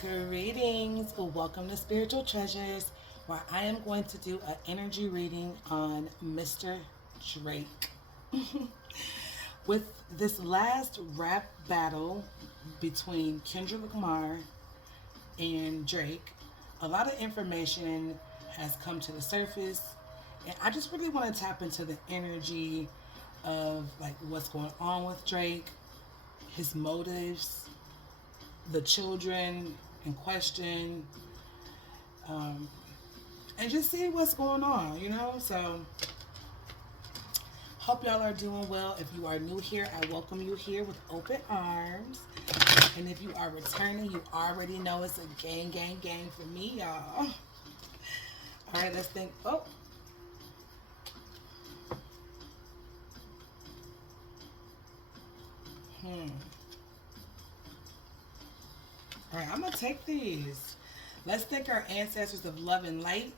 Greetings, welcome to Spiritual Treasures, where I am going to do an energy reading on Mr. Drake. With this last rap battle between Kendrick Lamar and Drake, a lot of information has come to the surface, and I just really want to tap into the energy of like what's going on with Drake, his motives, the children in question, um, and just see what's going on. So, hope y'all are doing well. If you are new here, I welcome you here with open arms. And if you are returning, you already know it's a gang, gang, gang for me, y'all. All right, let's think. Oh, hmm. All right, I'm going to take these. Let's thank our ancestors of love and light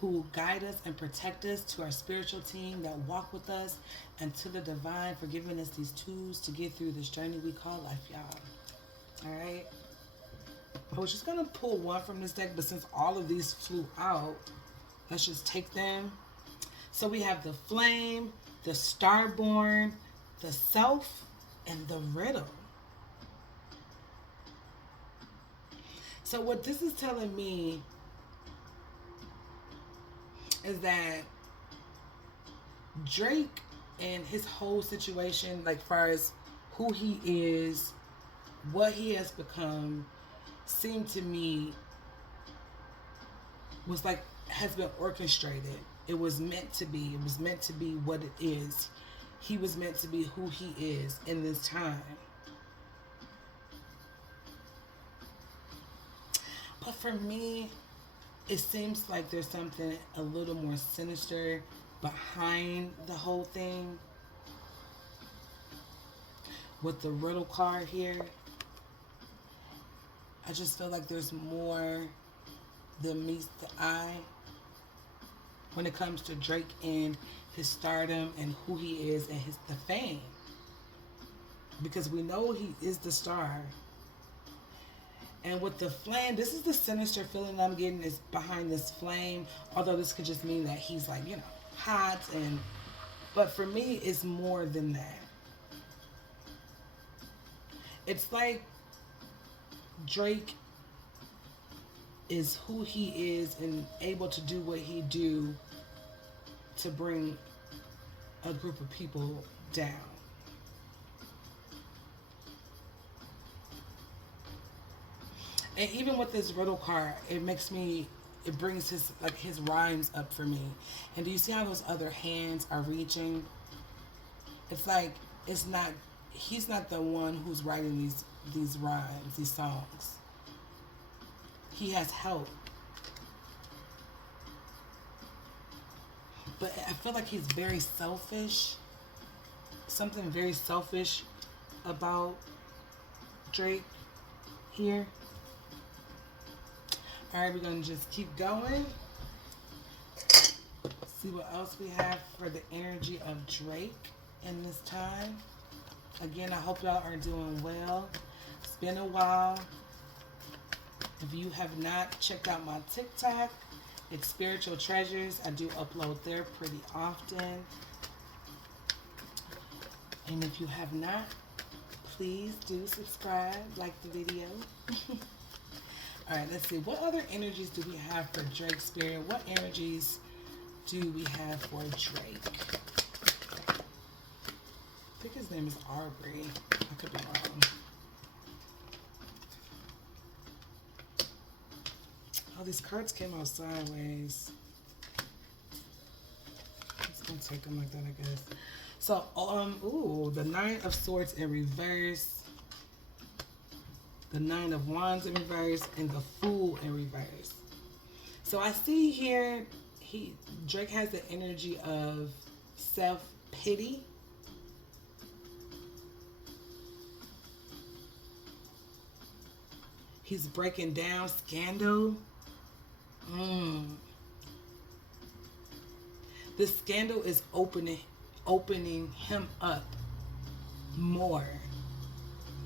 who guide us and protect us, to our spiritual team that walk with us, and to the divine for giving us these tools to get through this journey we call life, y'all. All right. I was just going to pull one from this deck, but since all of these flew out, let's just take them. So we have the flame, the starborn, the self, and the riddle. So what this is telling me is that Drake and his whole situation, like far as who he is, what he has become, seemed to me was like has been orchestrated. It was meant to be. It was meant to be what it is. He was meant to be who he is in this time. But for me, it seems like there's something a little more sinister behind the whole thing. With the riddle card here, I just feel like there's more than meets the eye when it comes to Drake and his stardom and who he is and the fame. Because we know he is the star. And with the flame, this is the sinister feeling I'm getting is behind this flame. Although this could just mean that he's like, hot but for me, it's more than that. It's like Drake is who he is and able to do what he do to bring a group of people down. And even with this riddle card, it brings his rhymes up for me. And do you see how those other hands are reaching? It's like he's not the one who's writing these rhymes, these songs. He has help. But I feel like he's very selfish. Something very selfish about Drake here. Alright, we're going to just keep going. See what else we have for the energy of Drake in this time. Again, I hope y'all are doing well. It's been a while. If you have not checked out my TikTok, it's Spiritual Treasures. I do upload there pretty often. And if you have not, please do subscribe, like the video. All right, let's see. What other energies do we have for Drake Spirit? What energies do we have for Drake? I think his name is Aubrey. I could be wrong. Oh, these cards came out sideways. I'm just gonna take them like that, I guess. So, the Nine of Swords in reverse, the Nine of Wands in reverse, and the Fool in reverse. So I see here, Drake has the energy of self-pity. He's breaking down scandal. This scandal is opening him up more.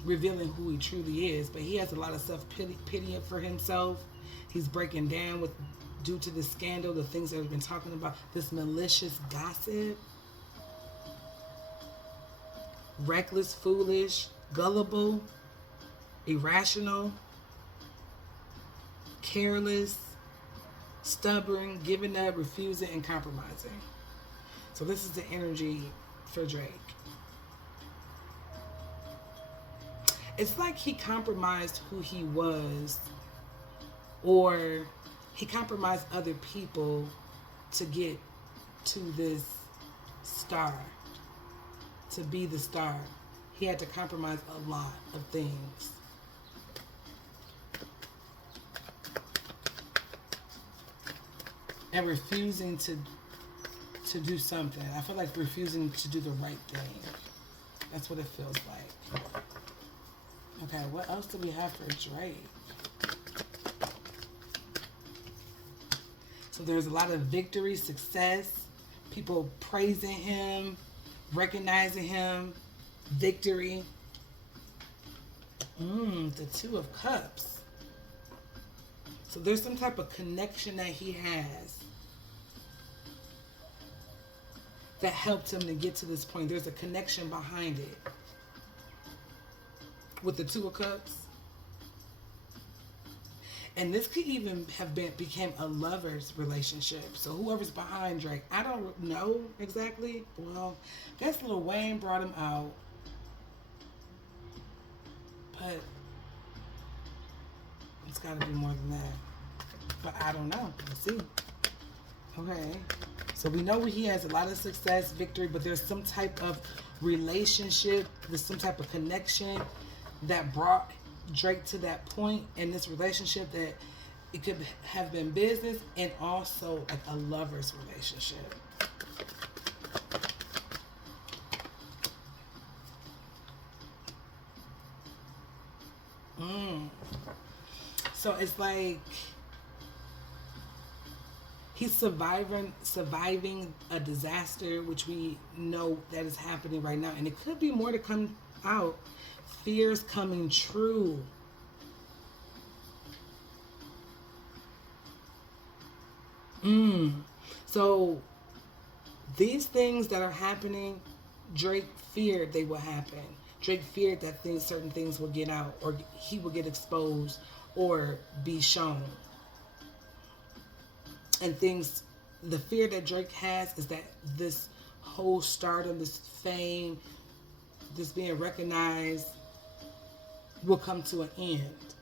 revealing who he truly is. But he has a lot of self-pity for himself. He's breaking down with due to the scandal, the things that we've been talking about, this malicious gossip, reckless, foolish, gullible, irrational, careless, stubborn, giving up, refusing, and compromising. So this is the energy for Drake. It's like he compromised who he was, or he compromised other people to get to this star, to be the star. He had to compromise a lot of things. And refusing to do something. I feel like refusing to do the right thing. That's what it feels like. Okay, what else do we have for Drake? So there's a lot of victory, success, people praising him, recognizing him, victory. The Two of Cups. So there's some type of connection that he has that helped him to get to this point. There's a connection behind it. With the Two of Cups. And this could even have became a lover's relationship. So whoever's behind Drake, I don't know exactly. Well, I guess Lil Wayne brought him out. But it's got to be more than that. But I don't know. Let's see. Okay. So we know he has a lot of success, victory, but there's some type of relationship, there's some type of connection that brought Drake to that point in this relationship, that it could have been business and also like a lover's relationship. So it's like he's surviving a disaster, which we know that is happening right now. And it could be more to come out. Fears coming true. So these things that are happening, Drake feared they would happen. Drake feared that certain things would get out, or he would get exposed, or be shown. And things, the fear that Drake has is that this whole stardom, this fame, this being recognized will come to an end.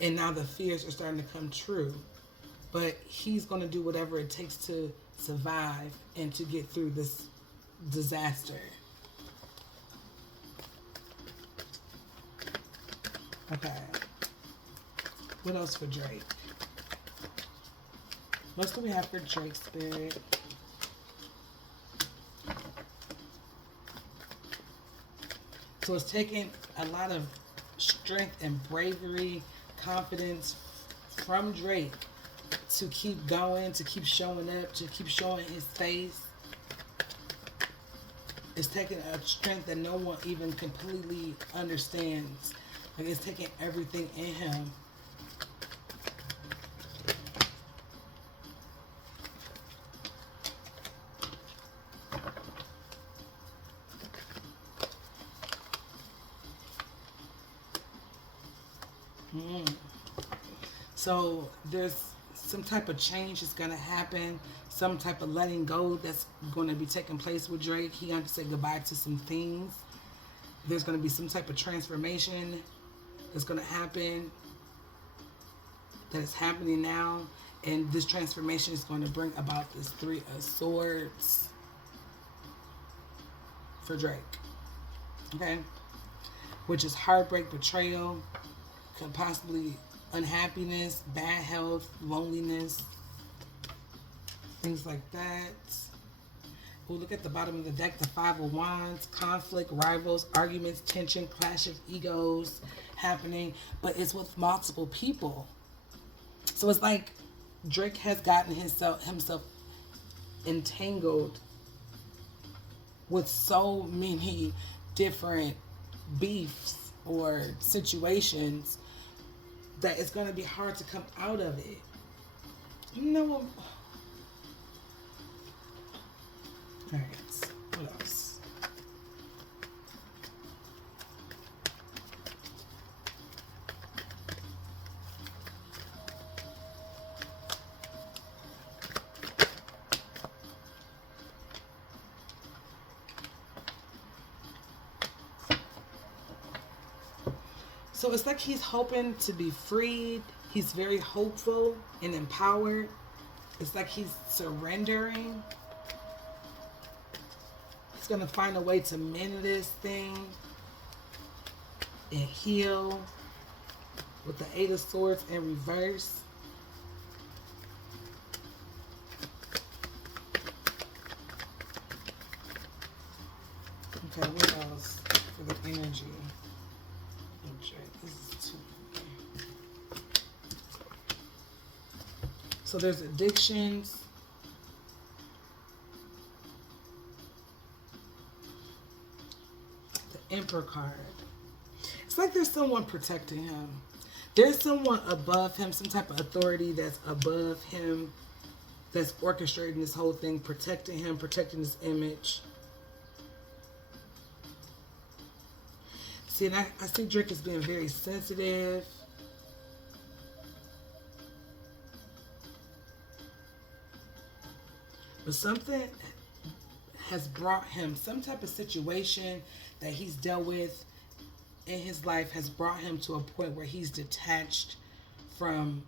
And now the fears are starting to come true. But he's going to do whatever it takes to survive and to get through this disaster. Okay. What else for Drake? What do we have for Drake, Spirit? So it's taking a lot of strength and bravery, confidence from Drake to keep going, to keep showing up, to keep showing his face. It's taking a strength that no one even completely understands. Like, it's taking everything in him. So there's some type of change that's going to happen, some type of letting go that's going to be taking place with Drake. He has to say goodbye to some things. There's going to be some type of transformation that's going to happen, that is happening now. And this transformation is going to bring about this Three of Swords for Drake. Okay? Which is heartbreak, betrayal, could possibly unhappiness, bad health, loneliness, things like that. We'll look at the bottom of the deck, the Five of Wands, conflict, rivals, arguments, tension, clash of egos happening, but it's with multiple people. So it's like Drake has gotten himself entangled with so many different beefs. or situations that it's going to be hard to come out of it. You know what? All right. What else? So it's like he's hoping to be freed. He's very hopeful and empowered. It's like he's surrendering. He's going to find a way to mend this thing and heal with the Eight of Swords in reverse. Okay, what else for the energy? Okay, this is too. So there's addictions. The Emperor card. It's like there's someone protecting him. There's someone above him, some type of authority that's above him, that's orchestrating this whole thing, protecting him, protecting his image. See, and I see Drake as being very sensitive. But something has brought him, some type of situation that he's dealt with in his life has brought him to a point where he's detached from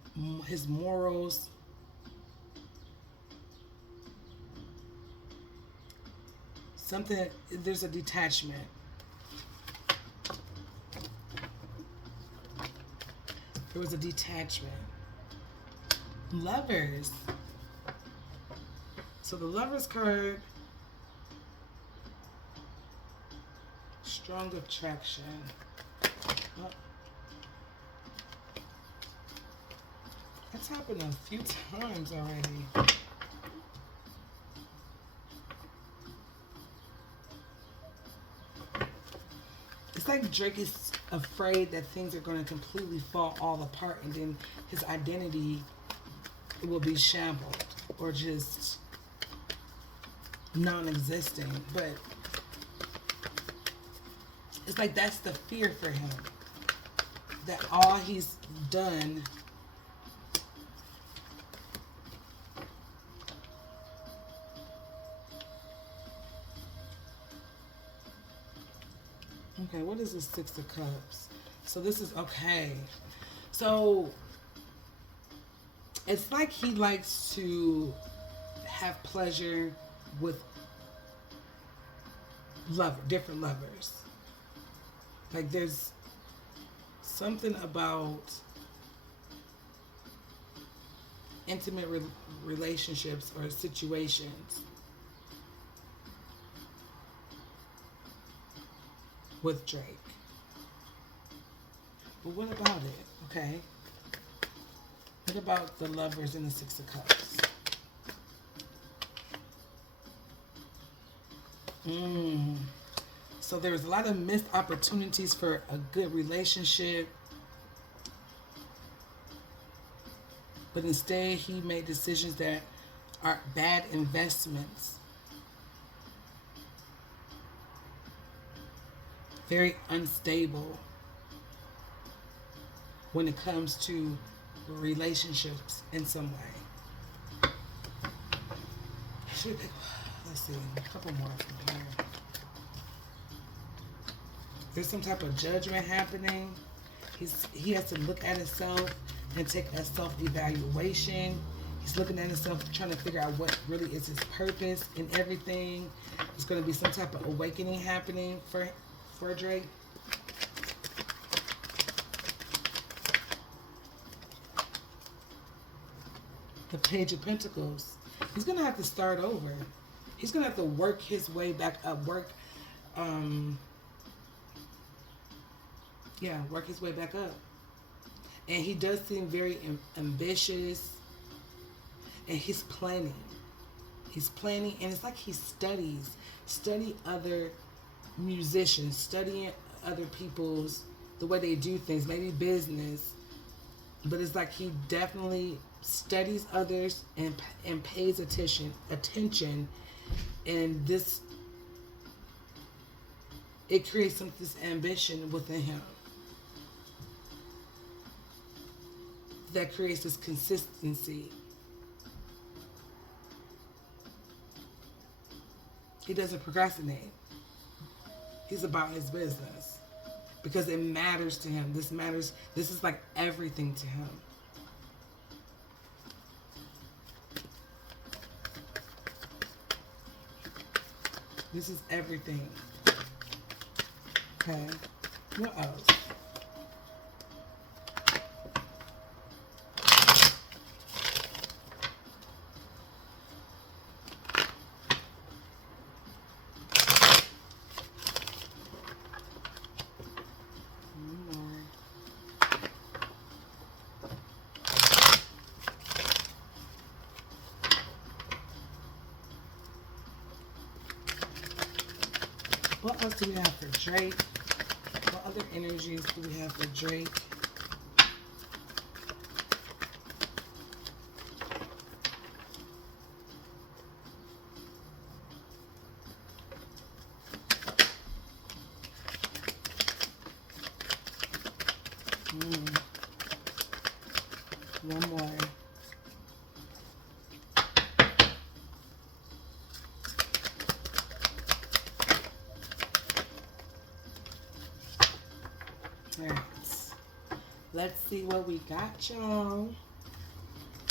his morals. There's a detachment. There was a detachment. Lovers. So the Lovers card, strong attraction. Oh. That's happened a few times already. It's like Drake is afraid that things are going to completely fall all apart and then his identity will be shambled or just non-existent. But it's like that's the fear for him, that all he's done okay, what is the Six of Cups? So this is okay. So it's like he likes to have pleasure with different lovers. Like there's something about intimate relationships or situations with Drake. But what about it? Okay. What about the Lovers and the Six of Cups? So there's a lot of missed opportunities for a good relationship. But instead, he made decisions that are bad investments. Very unstable when it comes to relationships in some way. Let's see, a couple more from here. There's some type of judgment happening. He has to look at himself and take a self-evaluation. He's looking at himself, trying to figure out what really is his purpose in everything. There's going to be some type of awakening happening for Drake. The Page of Pentacles. He's going to have to start over. He's going to have to work his way back up. Work his way back up. And he does seem very ambitious. And he's planning. He's planning, and it's like he study other musicians, studying other people's the way they do things, maybe business, but it's like he definitely studies others and pays attention, and this, it creates this ambition within him that creates this consistency. He doesn't procrastinate. He's about his business because it matters to him. This matters. This is like everything to him. This is everything. Okay. What else? What else do we have for Drake? What other energies do we have for Drake? One more. Alright. Let's see what we got, y'all.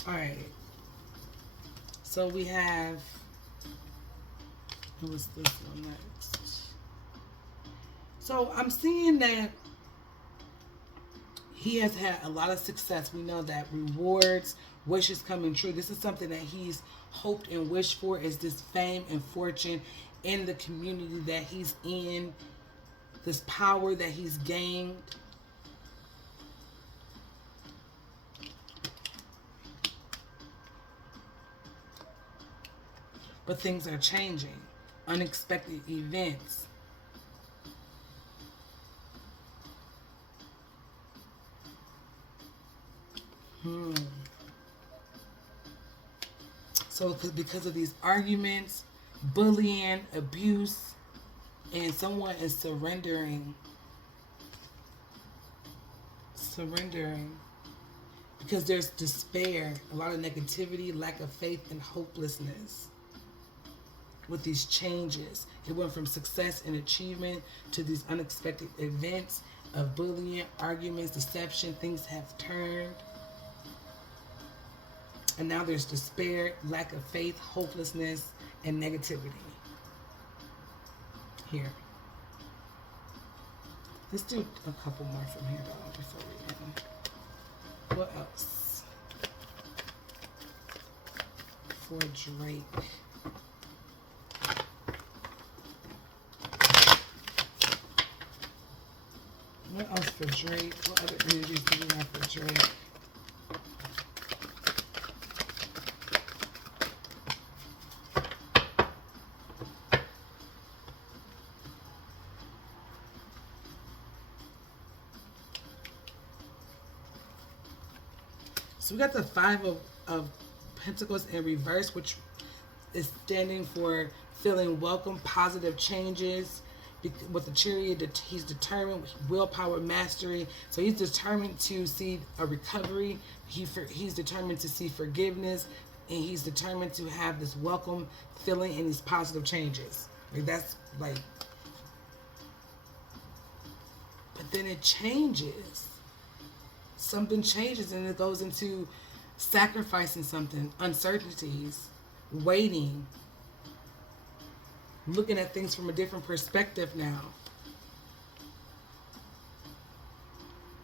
Alright. So we have, what was this one next? So I'm seeing that he has had a lot of success. We know that rewards, wishes coming true. This is something that he's hoped and wished for, is this fame and fortune in the community that he's in, this power that he's gained. But things are changing. Unexpected events. So because of these arguments, bullying, abuse, and someone is surrendering because there's despair, a lot of negativity, lack of faith, and hopelessness with these changes. It went from success and achievement to these unexpected events of bullying, arguments, deception. Things have turned. And now there's despair, lack of faith, hopelessness, and negativity. Here. Let's do a couple more from here, though, before we end. What else? For Drake. What else for Drake? What other energies do we have for Drake? So we got the Five of Pentacles in reverse, which is standing for feeling welcome, positive changes. With the Chariot, he's determined, willpower, mastery. So he's determined to see a recovery. He's determined to see forgiveness, and he's determined to have this welcome feeling and these positive changes. Like that's like, but then it changes. Something changes and it goes into sacrificing something, uncertainties, waiting, looking at things from a different perspective now.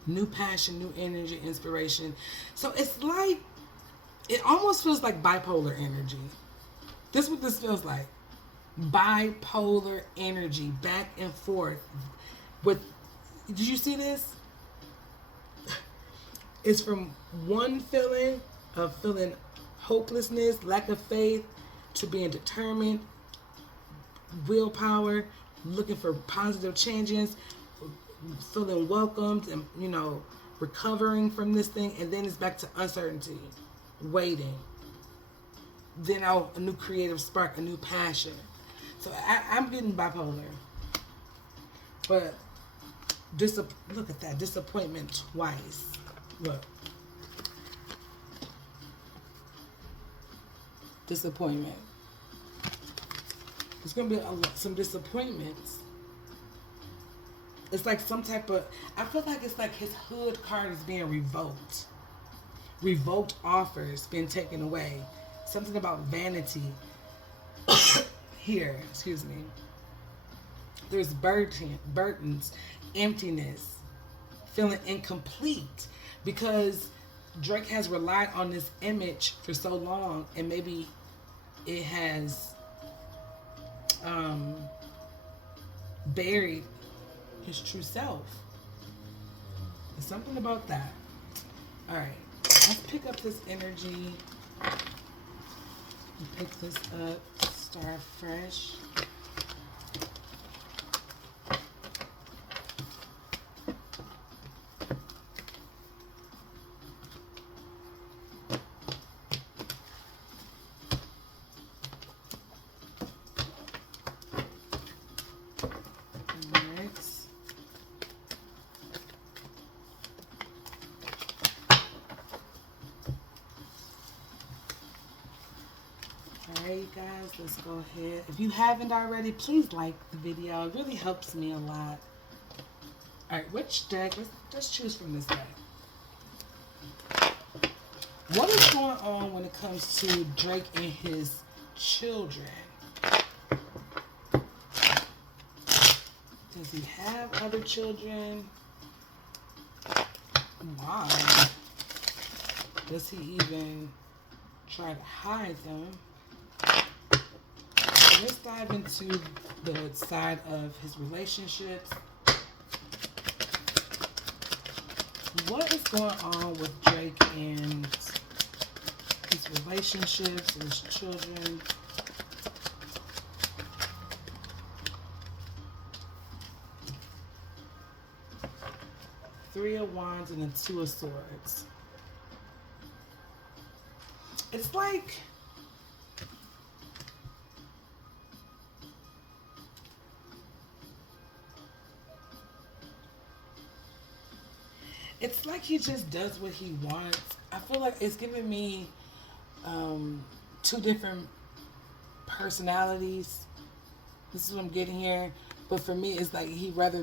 New passion, new energy, inspiration. So it's like, it almost feels like bipolar energy. This is what this feels like. Bipolar energy, back and forth. Did you see this? It's from one feeling of feeling hopelessness, lack of faith, to being determined, willpower, looking for positive changes, feeling welcomed and, you know, recovering from this thing, and then it's back to uncertainty, waiting. Then out a new creative spark, a new passion. So I'm getting bipolar, but look at that, disappointment twice. Look, disappointment. There's gonna be some disappointments. It's like some type of, I feel like it's like his hood card is being revoked. Revoked offers being taken away. Something about vanity. Here, excuse me. There's burdens, emptiness, feeling incomplete, because Drake has relied on this image for so long, and maybe it has buried his true self. There's something about that. All right, let's pick up this energy. Pick this up. Start fresh. Alright, you guys, let's go ahead. If you haven't already, please like the video. It really helps me a lot. Alright, which deck? Let's choose from this deck. What is going on when it comes to Drake and his children? Does he have other children? Why? Does he even try to hide them? Let's dive into the side of his relationships. What is going on with Drake and his relationships and his children? Three of Wands and the Two of Swords. It's like he just does what he wants. I feel like it's giving me two different personalities. This is what I'm getting here. But for me, it's like he'd rather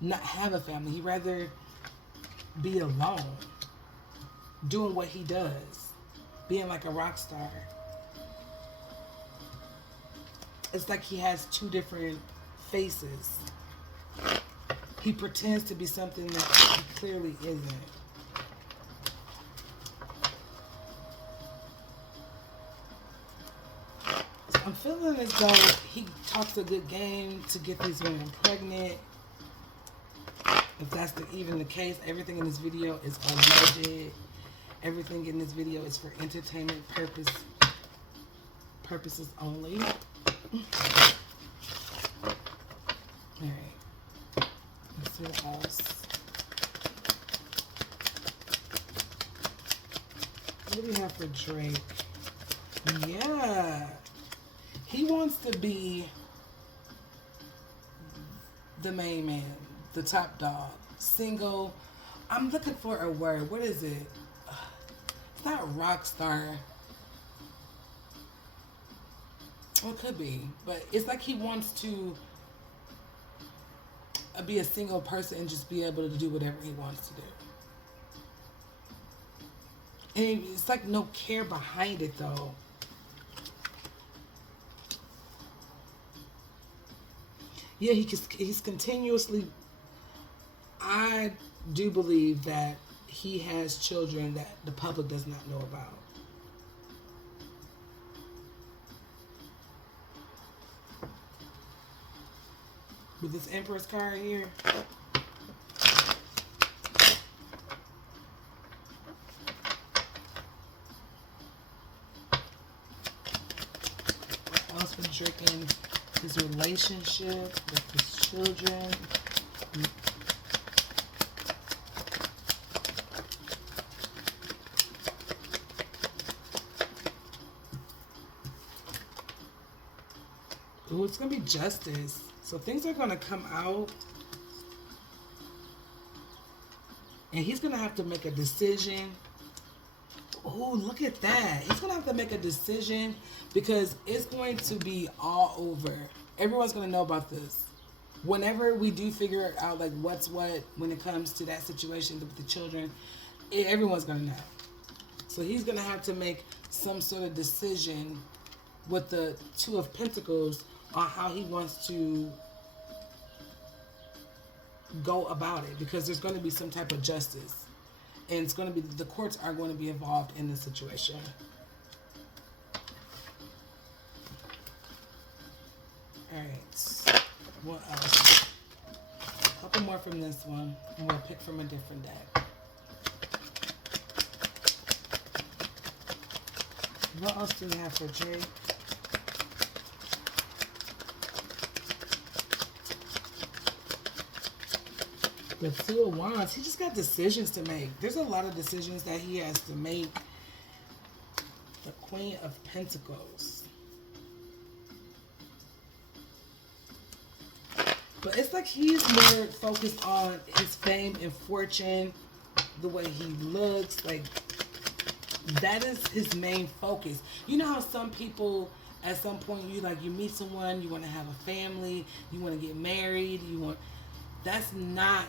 not have a family. He'd rather be alone, doing what he does, being like a rock star. It's like he has two different faces. He pretends to be something that he clearly isn't. So I'm feeling as though he talks a good game to get these women pregnant. If that's even the case, everything in this video is alleged. Everything in this video is for entertainment purposes only. Alright. Let's see what else. What do we have for Drake? Yeah. He wants to be the main man, the top dog, single. I'm looking for a word. What is it? It's not rock star. Well, it could be, but it's like he wants to be a single person and just be able to do whatever he wants to do. And it's like no care behind it, though. Yeah, he's continuously. I do believe that he has children that the public does not know about. With this Empress card here. What else for Drake and his relationship with his children. Ooh, it's going to be justice. So things are going to come out. And he's going to have to make a decision. Oh, look at that. He's going to have to make a decision because it's going to be all over. Everyone's going to know about this. Whenever we do figure out like what's what when it comes to that situation with the children, everyone's going to know. So he's going to have to make some sort of decision with the Two of Pentacles on how he wants to go about it, because there's going to be some type of justice, and it's going to be, the courts are going to be involved in this situation. All right, what else? A couple more from this one, and we'll pick from a different deck. What else do we have for Drake? The Two of Wands, he just got decisions to make. There's a lot of decisions that he has to make. The Queen of Pentacles. But it's like he's more focused on his fame and fortune, the way he looks. Like, that is his main focus. You know how some people, at some point, you meet someone, you want to have a family, you want to get married, that's not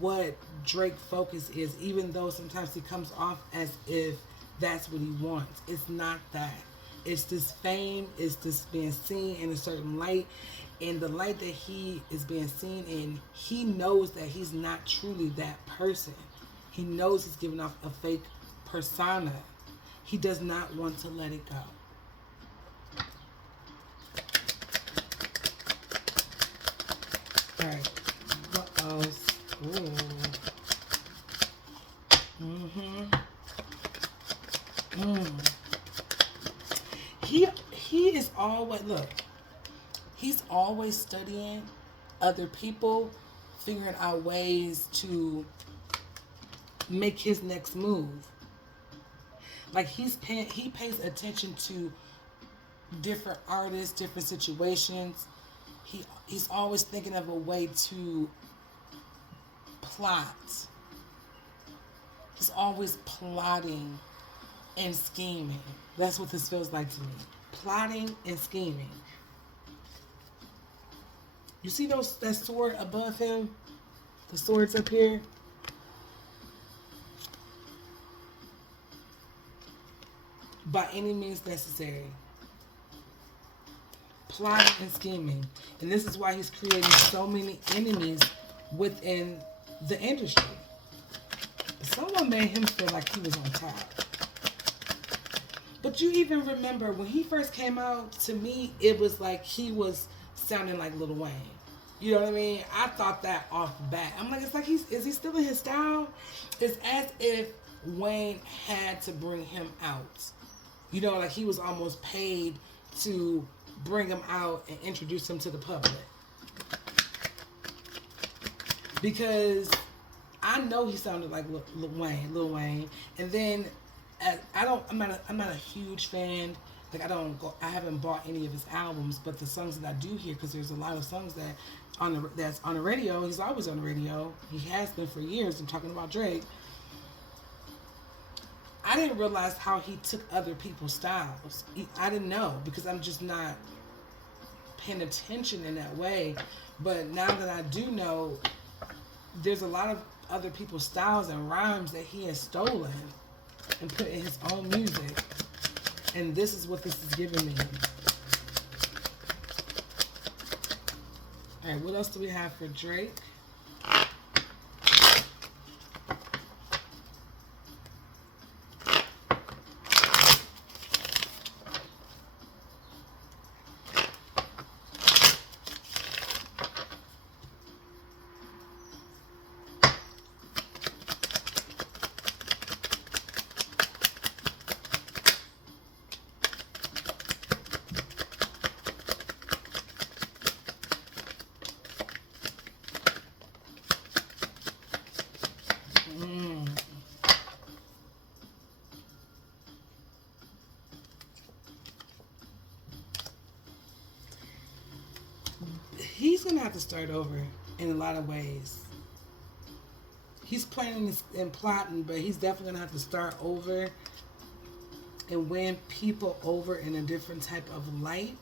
what Drake's focus is, even though sometimes he comes off as if that's what he wants. It's not that. It's this fame, it's this being seen in a certain light, and the light that he is being seen in, he knows that he's not truly that person. He knows he's giving off a fake persona. He does not want to let it go. All right. What else? Ooh. He is always, look, he's always studying other people, figuring out ways to make his next move. Like he pays attention to different artists, different situations. He's always thinking of a way to plot. He's always plotting and scheming. That's what this feels like to me. Plotting and scheming. You see that sword above him? The sword's up here. By any means necessary. Plotting and scheming. And this is why he's creating so many enemies within the industry. Someone made him feel like he was on top. But you even remember when he first came out, to me, it was like he was sounding like Lil Wayne. You know what I mean? I thought that off bat. I'm like, it's like is he still in his style? It's as if Wayne had to bring him out. You know, like he was almost paid to bring him out and introduce him to the public. Because I know he sounded like Lil Wayne. And then I'm not a huge fan. Like I haven't bought any of his albums, but the songs that I do hear, because there's a lot of songs that's on the radio. He's always on the radio. He has been for years. I'm talking about Drake. I didn't realize how he took other people's styles. I didn't know, because I'm just not paying attention in that way. But now that I do know, there's a lot of other people's styles and rhymes that he has stolen and put in his own music. And this is what this is giving me. All right, what else do we have for Drake? going to have to start over in a lot of ways. He's planning and plotting, but he's definitely going to have to start over and win people over in a different type of light.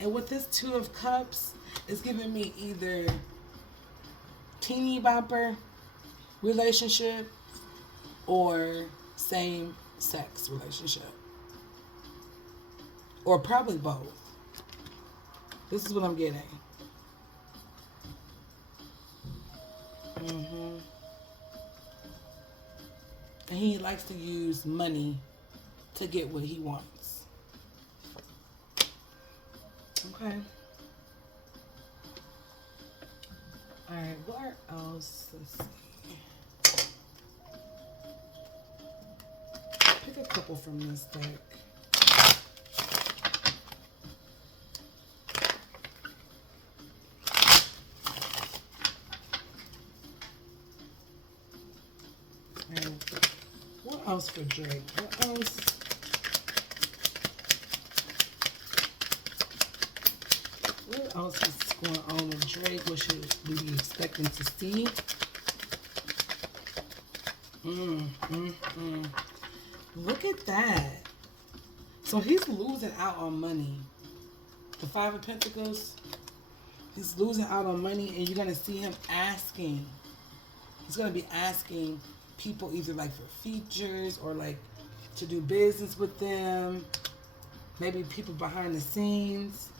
And with this Two of Cups, it's giving me either teeny bopper relationship or same sex relationship. Or probably both. This is what I'm getting. And he likes to use money to get what he wants. Okay. Alright, what else? Let's see. Pick a couple from this deck. And what else for Drake? What else? What else is going on with Drake? What should we be expecting to see? Look at that. So he's losing out on money. The Five of Pentacles. He's losing out on money, and you're going to see him asking. He's going to be asking people either like for features or like to do business with them. Maybe people behind the scenes.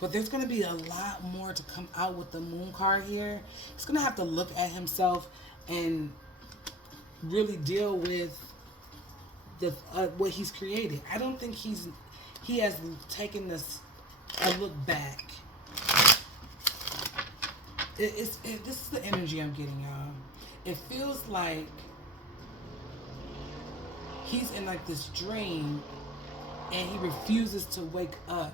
But there's going to be a lot more to come out with the Moon card here. He's going to have to look at himself and really deal with the what he's created. I don't think he has taken this a look back. This is the energy I'm getting, y'all. It feels like he's in like this dream and he refuses to wake up.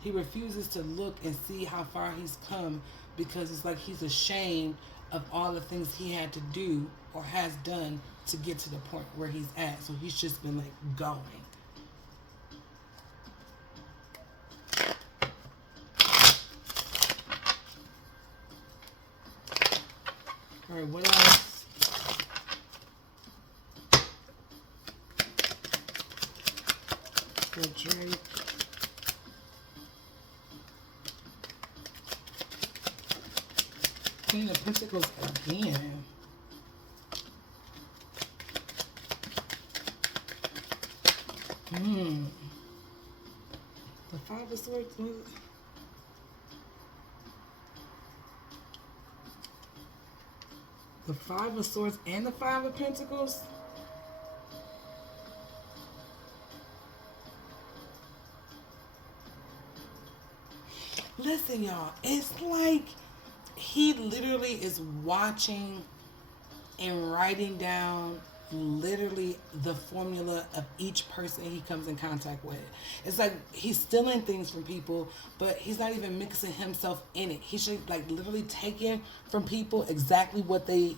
He refuses to look and see how far he's come because it's like he's ashamed of all the things he had to do or has done to get to the point where he's at. So he's just been like going. All right, what else? For Drake. Queen of Pentacles again. The Five of Swords. The Five of Swords and the Five of Pentacles. Listen, y'all. It's like he literally is watching and writing down literally the formula of each person he comes in contact with. It's like he's stealing things from people, but he's not even mixing himself in it. He's just like literally taking from people exactly what they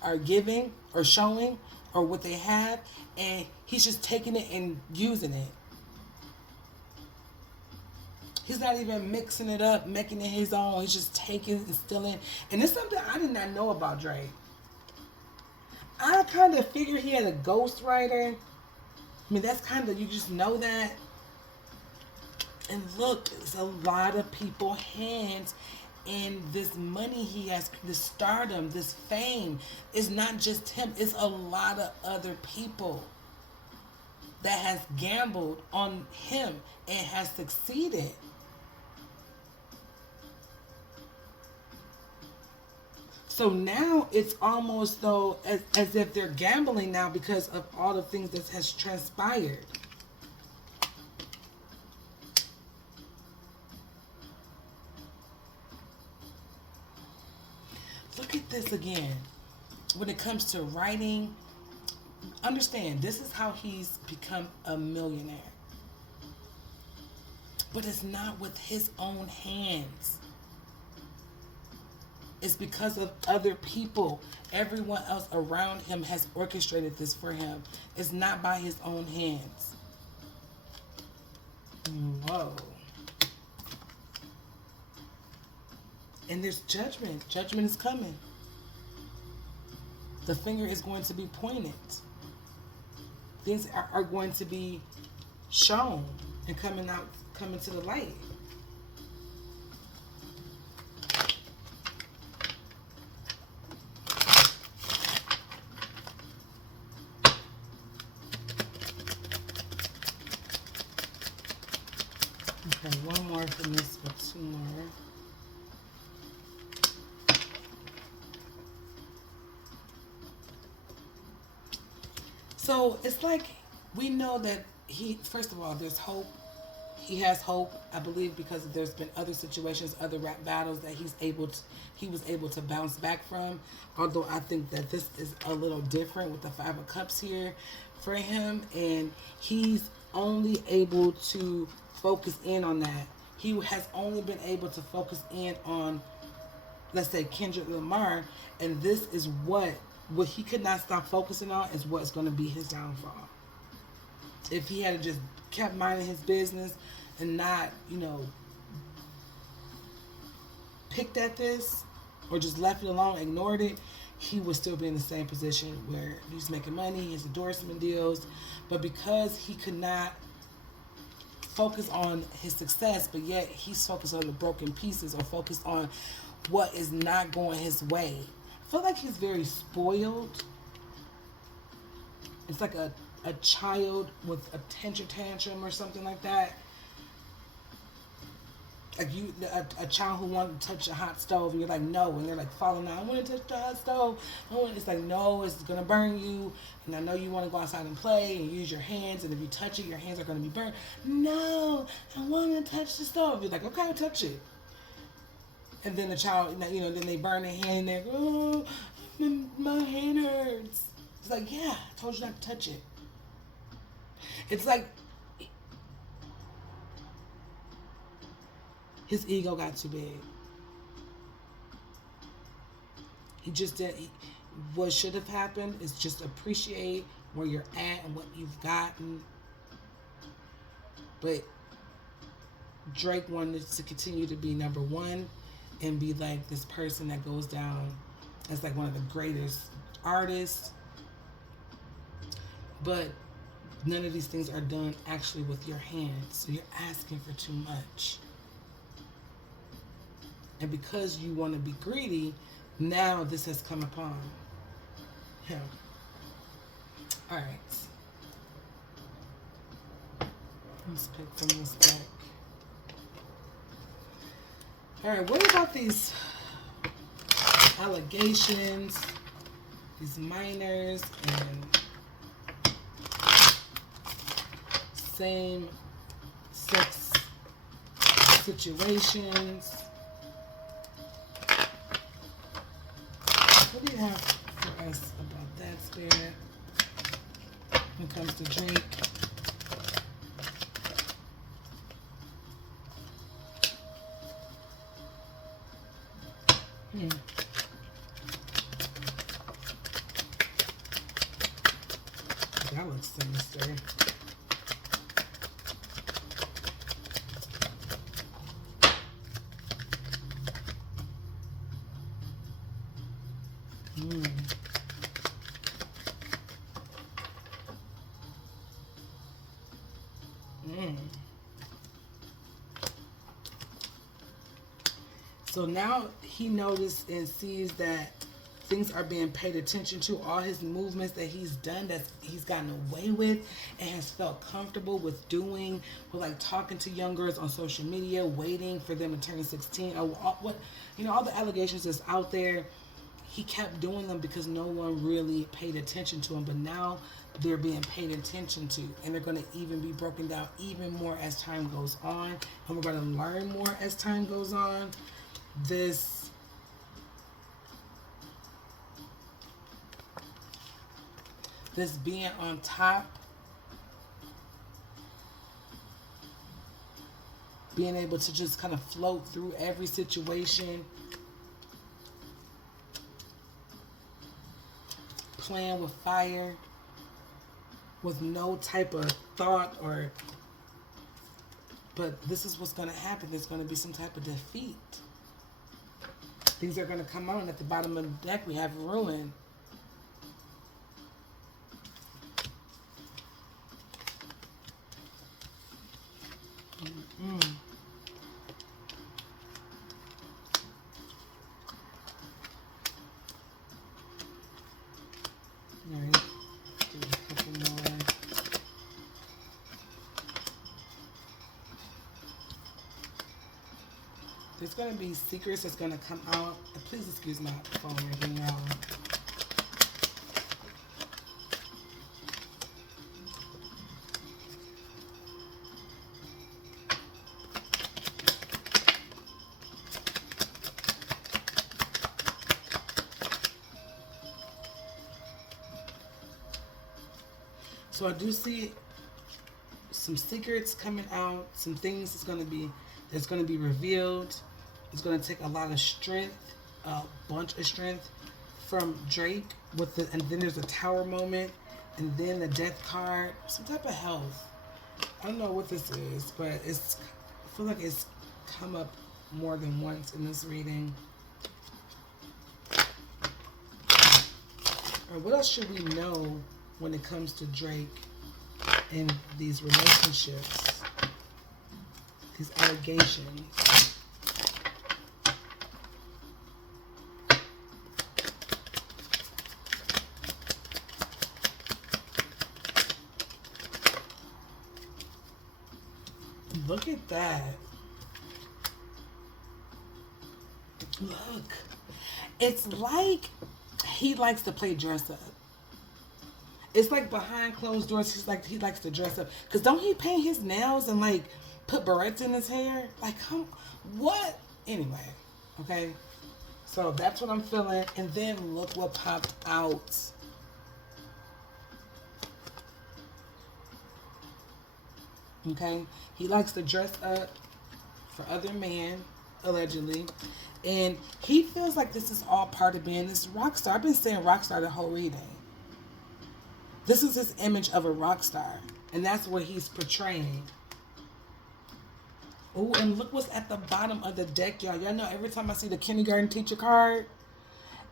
are giving or showing or what they have, and he's just taking it and using it. He's not even mixing it up, making it his own. He's just taking and stealing. And it's something I did not know about Drake. I kind of figured he had a ghostwriter. I mean, that's kind of, you just know that. And look, it's a lot of people's hands in this money he has, this stardom, this fame. It's not just him. It's a lot of other people that has gambled on him and has succeeded. So now it's almost though as if they're gambling now because of all the things that has transpired. Look at this again. When it comes to writing, understand this is how he's become a millionaire. But it's not with his own hands. It's because of other people. Everyone else around him has orchestrated this for him. It's not by his own hands. Whoa. And there's judgment. Judgment is coming. The finger is going to be pointed. Things are going to be shown and coming to the light. Okay, one more from this, but two more. So it's like we know that first of all, there's hope. He has hope, I believe, because there's been other situations, other rap battles that he was able to bounce back from. Although I think that this is a little different with the Five of Cups here for him, and he's only able to focus in on that. He has only been able to focus in on, let's say, Kendrick Lamar, and this is what he could not stop focusing on is what's going to be his downfall. If he had just kept minding his business and not, picked at this or just left it alone, ignored it, he would still be in the same position where he's making money, his endorsement deals. But because he could not focus on his success, but yet he's focused on the broken pieces or focused on what is not going his way. I feel like he's very spoiled. It's like a child with a tantrum or something like that. Like a child who wanted to touch a hot stove and you're like, no, and they're like falling out. I want to touch the hot stove. It's like, no, it's gonna burn you. And I know you want to go outside and play and use your hands, and if you touch it, your hands are gonna be burnt. No, I want to touch the stove. You're like, okay, I'll touch it. And then the child, then they burn their hand and they're, oh, my hand hurts. It's like, yeah, I told you not to touch it. It's like his ego got too big. He just did. What should have happened is just appreciate where you're at and what you've gotten. But Drake wanted to continue to be number one and be like this person that goes down as like one of the greatest artists. But none of these things are done actually with your hands. So you're asking for too much. And because you want to be greedy, now this has come upon him. All right. Let's pick from this deck. All right, what about these allegations, these minors, and same-sex situations? What do you have for us about that, Spirit, when it comes to Drake? That looks sinister. So now he noticed and sees that things are being paid attention to. All his movements that he's done, that he's gotten away with and has felt comfortable with doing, with like talking to young girls on social media, waiting for them to turn 16. All the allegations that's out there, he kept doing them because no one really paid attention to him. But now they're being paid attention to, and they're going to even be broken down even more as time goes on, and we're going to learn more as time goes on. This being on top, being able to just kind of float through every situation, playing with fire with no type of thought or But this is what's going to happen. There's going to be some type of defeat. Things are going to come out, and at the bottom of the deck we have ruin. All right. Do a couple more. There's going to be secrets that's going to come out. Please excuse my phone ringing, y'all. So I do see some secrets coming out, some things that's going to be revealed. It's going to take a lot of strength, a bunch of strength from Drake and then there's a tower moment, and then the death card, some type of health. I don't know what this is, but I feel like it's come up more than once in this reading. Or what else should we know when it comes to Drake and these relationships, these allegations? Look at that. Look. It's like he likes to play dress up. It's like behind closed doors, he likes to dress up. Cause don't he paint his nails and like put barrettes in his hair? Like, what? Anyway, okay. So that's what I'm feeling. And then look what popped out. Okay, he likes to dress up for other men, allegedly. And he feels like this is all part of being this rock star. I've been saying rock star the whole reading. This is his image of a rock star. And that's what he's portraying. Oh, and look what's at the bottom of the deck, y'all. Y'all know every time I see the kindergarten teacher card,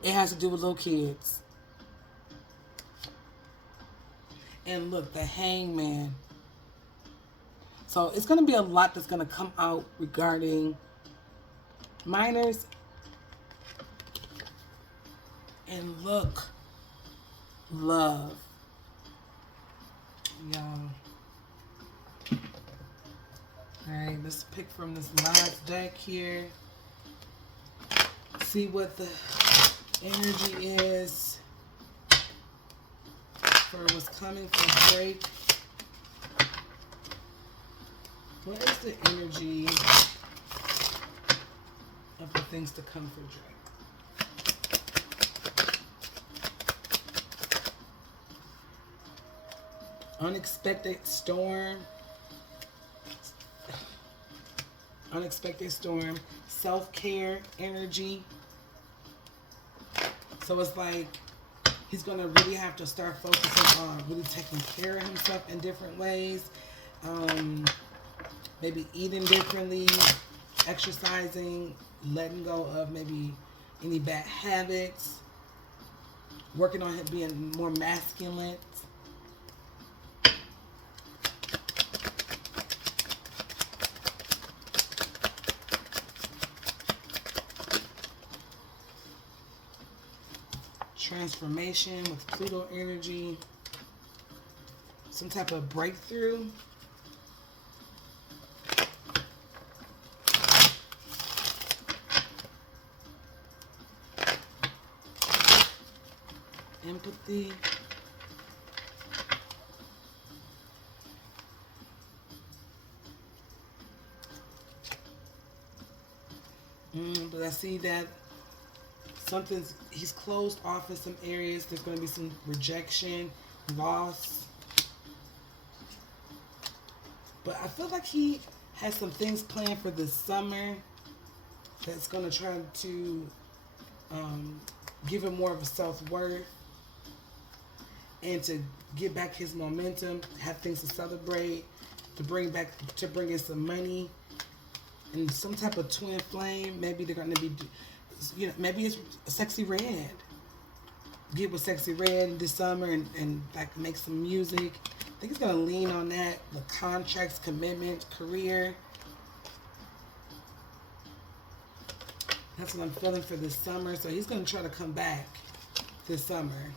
it has to do with little kids. And look, the hangman. So it's going to be a lot that's going to come out regarding minors. And look, love. Y'all. Alright, let's pick from this last deck here. See what the energy is for what's coming from Drake. What is the energy of the things to come for Drake? Unexpected storm. Unexpected storm. Self-care energy. So it's like he's going to really have to start focusing on really taking care of himself in different ways. Maybe eating differently, exercising, letting go of maybe any bad habits, working on him being more masculine. Transformation with Pluto energy, some type of breakthrough. Empathy. But I see that he's closed off in some areas. There's going to be some rejection, loss. But I feel like he has some things planned for this summer that's going to try to give him more of a self-worth and to get back his momentum, have things to celebrate. to bring in some money and some type of twin flame. Maybe they're gonna be, maybe it's Sexy Red. Get with Sexy Red this summer and like make some music. I think he's gonna lean on that. The contracts, commitment, career. That's what I'm feeling for this summer. So he's gonna try to come back this summer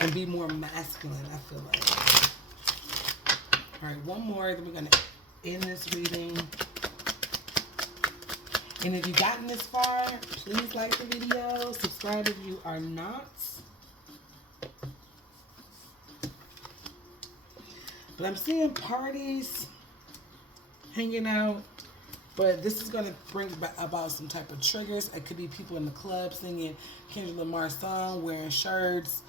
and be more masculine, I feel like. All right, one more, then we're gonna end this reading. And if you've gotten this far, please like the video. Subscribe if you are not. But I'm seeing parties, hanging out. But this is going to bring about some type of triggers. It could be people in the club singing Kendrick Lamar's song, wearing shirts,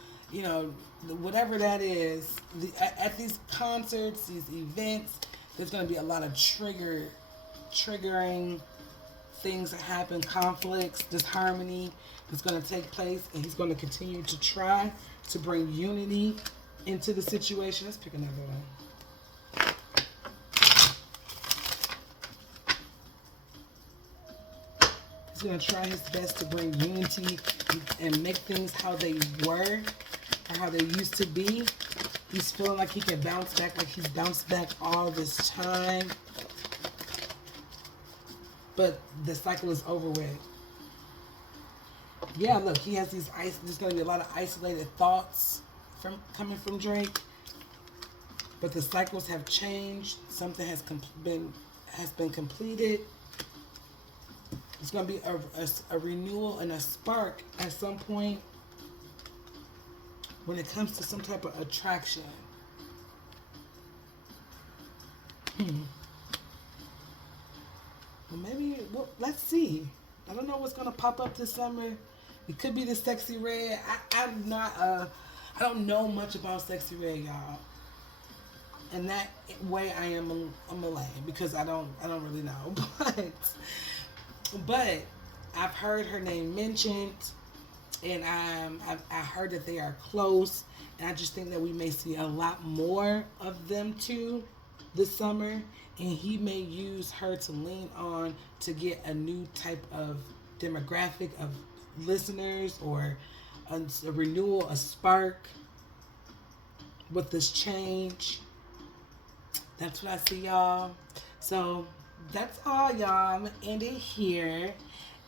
whatever that is. At these concerts, these events, there's going to be a lot of triggering things that happen, conflicts, disharmony is going to take place, and he's going to continue to try to bring unity into the situation. Let's pick another one. He's going to try his best to bring unity and make things how they were or how they used to be. He's feeling like he can bounce back, like he's bounced back all this time. But the cycle is over with. Yeah, look, he has these there's going to be a lot of isolated thoughts coming from Drake. But the cycles have changed. Something has been completed. It's going to be a renewal and a spark at some point when it comes to some type of attraction. Well, maybe, let's see. I don't know what's going to pop up this summer. It could be the Sexy Red. I don't know much about Sexy Red, y'all. In that way, I am a Malay because I don't really know. But I've heard her name mentioned, and I heard that they are close, and I just think that we may see a lot more of them too this summer. And he may use her to lean on to get a new type of demographic of listeners, or a renewal, a spark with this change. That's what I see, y'all. So that's all, y'all. I'm going to end it here.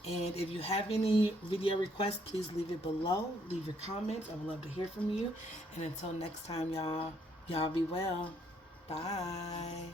And if you have any video requests, please leave it below. Leave your comments. I would love to hear from you. And until next time, y'all be well. Bye.